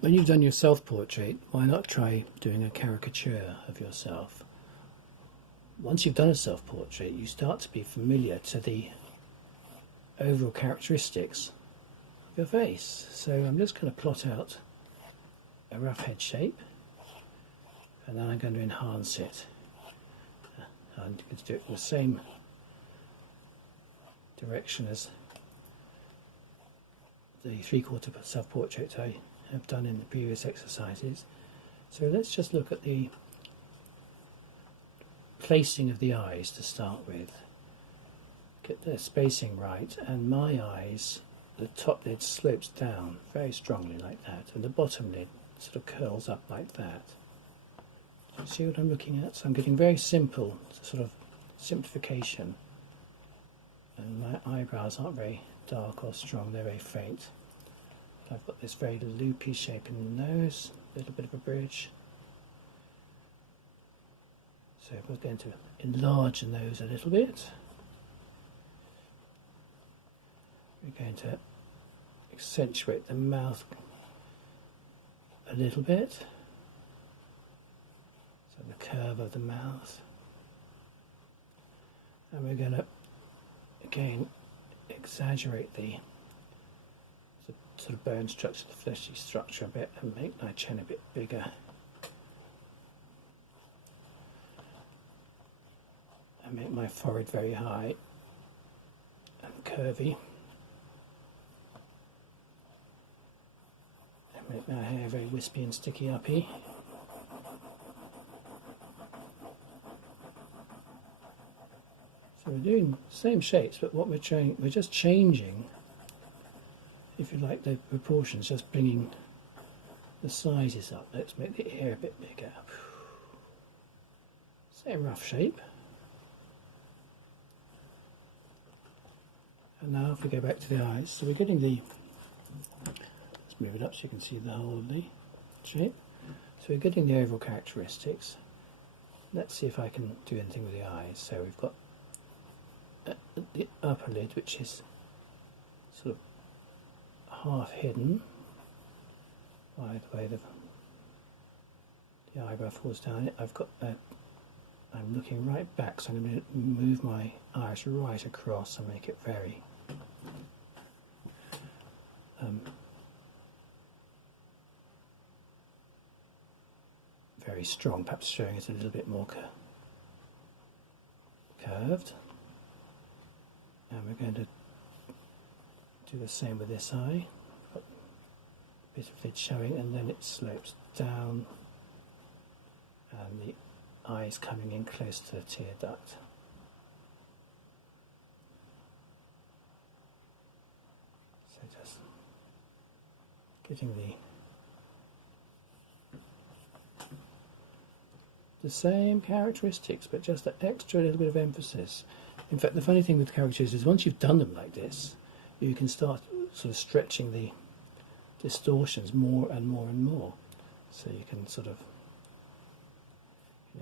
When you've done your self-portrait, why not try doing a caricature of yourself? Once you've done a self-portrait, you start to be familiar to the overall characteristics of your face. So I'm just going to plot out a rough head shape, and then I'm going to enhance it. I'm going to do it in the same direction as the three-quarter self-portrait I have done in the previous exercises. So let's just look at the placing of the eyes to start with. Get the spacing right, and my eyes, the top lid slopes down very strongly like that, and the bottom lid sort of curls up like that. You see what I'm looking at? So I'm getting very simple, sort of simplification, and my eyebrows aren't very dark or strong, they're very faint. But I've got this very loopy shape in the nose, a little bit of a bridge. So we're going to enlarge the nose a little bit. We're going to accentuate the mouth a little bit. So the curve of the mouth. And we're going to again exaggerate the sort of bone structure, the fleshy structure a bit, and make my chin a bit bigger. And make my forehead very high and curvy. And make my hair very wispy and sticky uppy. So we're doing the same shapes, but what we're just changing, if you like, the proportions, just bringing the sizes up. Let's make the ear a bit bigger. Same rough shape. And now if we go back to the eyes, so we're getting the, let's move it up so you can see the whole of the shape. So we're getting the overall characteristics. Let's see if I can do anything with the eyes. So we've got the upper lid, which is sort of half hidden by the way the eyebrow falls down. I've got I'm looking right back, so I'm going to move my eyes right across and make it very very strong, perhaps showing it a little bit more curved. And we're going to do the same with this eye. Got a bit of lid showing, and then it slopes down, and the eyes coming in close to the tear duct. So just getting the same characteristics, but just an extra little bit of emphasis. In fact, the funny thing with characters is once you've done them like this, you can start sort of stretching the distortions more and more and more. So you can sort of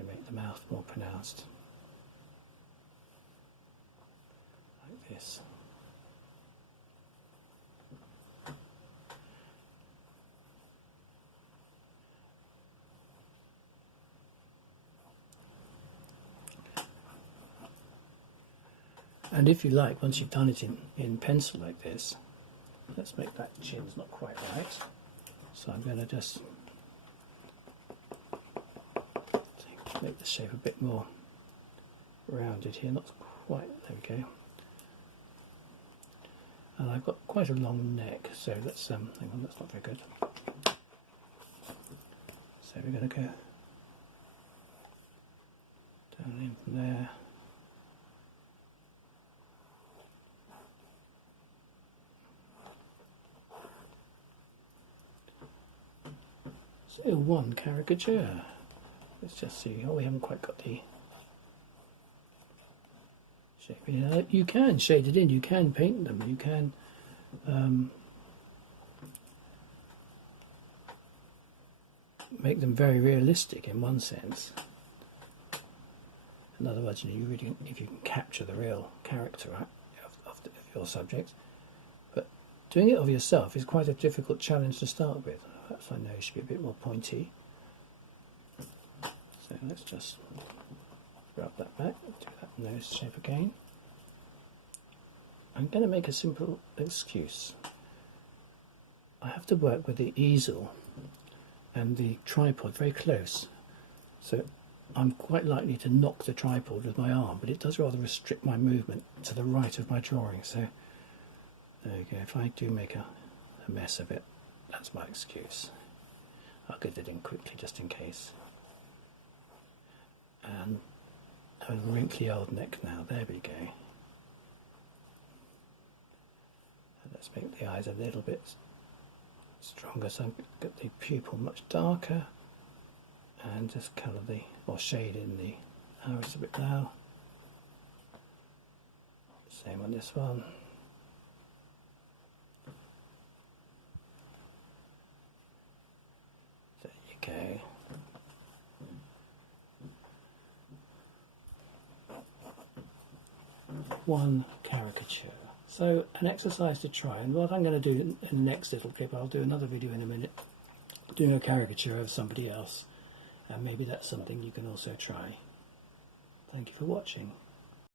make the mouth more pronounced, like this. And if you like, once you've done it in pencil like this, let's make that chin's not quite right. So I'm going to just make the shape a bit more rounded here, not quite, there we go. And I've got quite a long neck, so let's, hang on, that's not very good. So we're going to go down in from there. So one caricature. Let's just see. Oh, we haven't quite got the shape in. You can shade it in. You can paint them. You can make them very realistic in one sense. In other words, you really, if you can capture the real character of your subject. But doing it of yourself is quite a difficult challenge to start with. Perhaps my nose should be a bit more pointy. So let's just rub that back, do that nose shape again. I'm going to make a simple excuse. I have to work with the easel and the tripod very close, so I'm quite likely to knock the tripod with my arm, but it does rather restrict my movement to the right of my drawing. So there you go. If I do make a mess of it, that's my excuse. I'll get it in quickly just in case. And a wrinkly old neck now. There we go. And let's make the eyes a little bit stronger, so I've got the pupil much darker, and just colour the, or shade in the iris a bit now. Same on this one. There you go. One caricature. So an exercise to try, and what I'm going to do in the next little clip, I'll do another video in a minute, doing a caricature of somebody else, and maybe that's something you can also try. Thank you for watching.